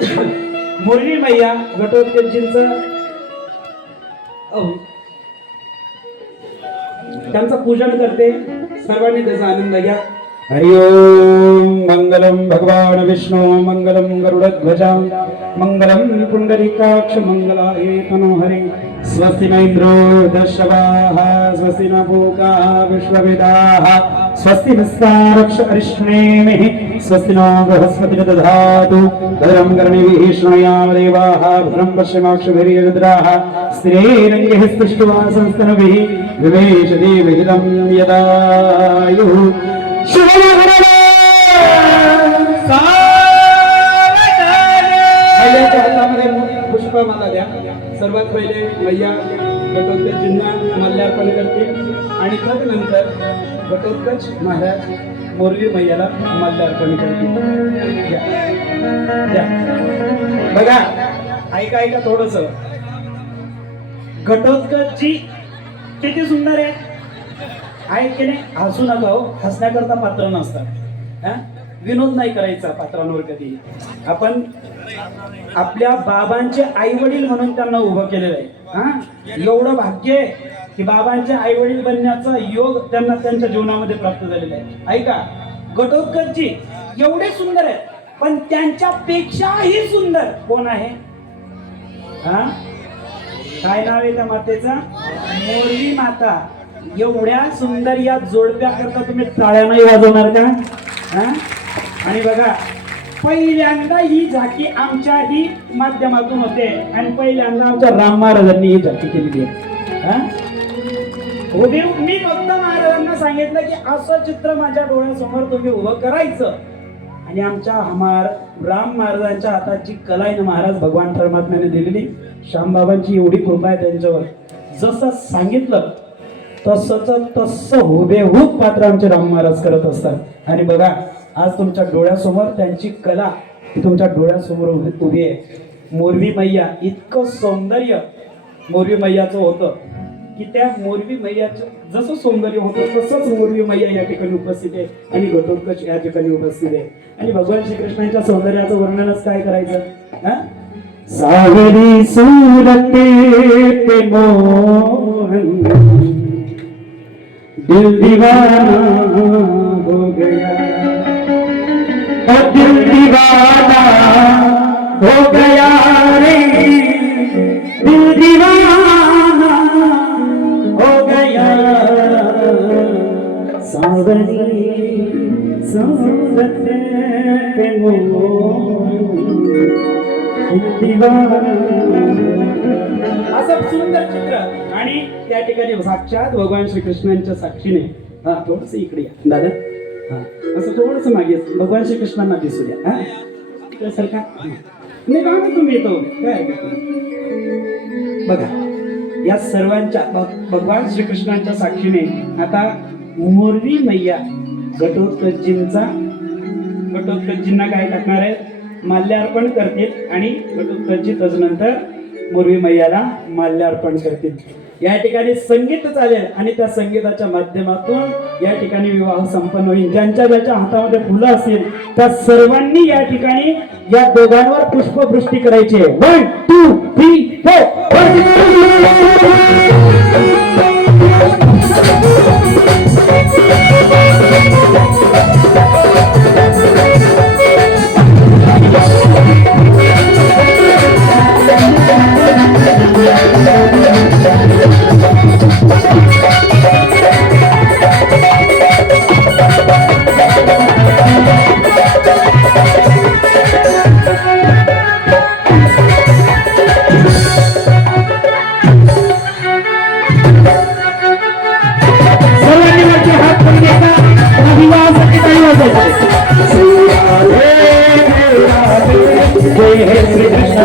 मोरवी मैया घटोत्कचींचं त्यांचं पूजन करते. सर्वांनी त्याचा आनंद घ्या. हरि ओम. मंगलम भगवान विष्णु मंगलम गरुडध्वज मंगलम पुंडरीकाक्ष मंगलाय तनोहरि. स्वस्ति न इंद्रो दशवाः स्वस्ति न पूषा विश्ववेदाः स्वस्ति नस्तारक्ष अरिष्णेमिः स्वस्ति नो बृहस्पतिर्दधातु भद्रं कर्णेभिः शृणुयाम देवाः भद्रं पश्येमाक्षभिर्यजत्राः स्त्रीरङ्गैः स्पृष्ट्वा संस्तनभिः विवेशति विहितं यदायुः. पुष्पमाला द्या. सर्वात पहिले मैया घटोत्कचींना माल्यार्पण करते आणि तदनंतर घटोत्कच महाराज मोरवी मैयाला माल्यार्पण करते. बघा, ऐका थोडस. घटोत्कचजी किती सुंदर आहे की नाही? हसू नका हो, हसण्याकरता पात्र नसतात. विनोद नाही करायचा पात्रांवर कधी. आपण आपल्या बाबांचे आई वडील म्हणून त्यांना उभं केलेलं आहे. एवढं भाग्य आहे की बाबांचे आई वडील बनण्याचा योग त्यांना त्यांच्या जीवनामध्ये प्राप्त झालेला आहे. ऐका, घटोत्कचजी एवढे सुंदर आहेत, पण त्यांच्यापेक्षाही सुंदर कोण आहे? काय नाव आहे त्या मातेचा? मोरवी माता. एवढ्या सुंदर या जोडप्या करता तुम्ही टाळ्या नाही वाजवणार का? आणि बघा, पहिल्यांदा ही झाकी आमच्याही माध्यमातून होते आणि पहिल्यांदा आमच्या राम महाराजांनी ही झाकी केलेली आहे. मी फक्त महाराजांना सांगितलं की असं चित्र माझ्या डोळ्यासमोर तुम्ही उभं करायचं. आणि आमच्या राम महाराजांच्या हाताची कला आहे ना, महाराज भगवान परमात्म्याने दिलेली. श्यामबाबांची एवढी कृपा आहे त्यांच्यावर. जसं सांगितलं तसं हुबेहूब पात्र आमचे राम महाराज करत असतात. आणि बघा, आज तुमच्या डोळ्यासमोर त्यांची कला तुमच्या डोळ्यासमोर उभी आहे. मोरवी मैया इतकं सौंदर्य मोरवी मैयाचं होतं की त्या मोरवी मैयाचं जसं सौंदर्य होतं तसंच मोरवी मैया या ठिकाणी उपस्थित आहे आणि घटोत्कच या ठिकाणी उपस्थित आहे. आणि भगवान श्रीकृष्णांच्या सौंदर्याचं वर्णनच काय करायचं? सावरी सूरते पे मोहन दिल दीवाना हो गया, दिल दीवाना हो गया रे, दिल दीवाना हो गया. सावरी सूरत पे मोहन असं सुंदर चित्र. आणि त्या ठिकाणी साक्षात भगवान श्रीकृष्णांच्या साक्षीने. थोडस इकडे या दादा. असं थोडस मागे भगवान श्रीकृष्णांना दिसू द्या. सारखा नाही का तुम्ही येतो काय? बघा, या सर्वांच्या भगवान श्रीकृष्णांच्या साक्षीने आता मोरवी मैया घटोत्कचजींना काय टाकणार आहे? माल्यार्पण करतील आणि घटोत्कचजी तदनंतर मोरवी मैयाला माल्यार्पण करतील. या ठिकाणी संगीत चालेल आणि त्या संगीताच्या माध्यमातून या ठिकाणी विवाह संपन्न होईल. ज्यांच्या हातामध्ये फुलं असतील त्या सर्वांनी या ठिकाणी या दोघांवर पुष्पवृष्टी करायची आहे. 1 2 3 4. Hey, Krishna,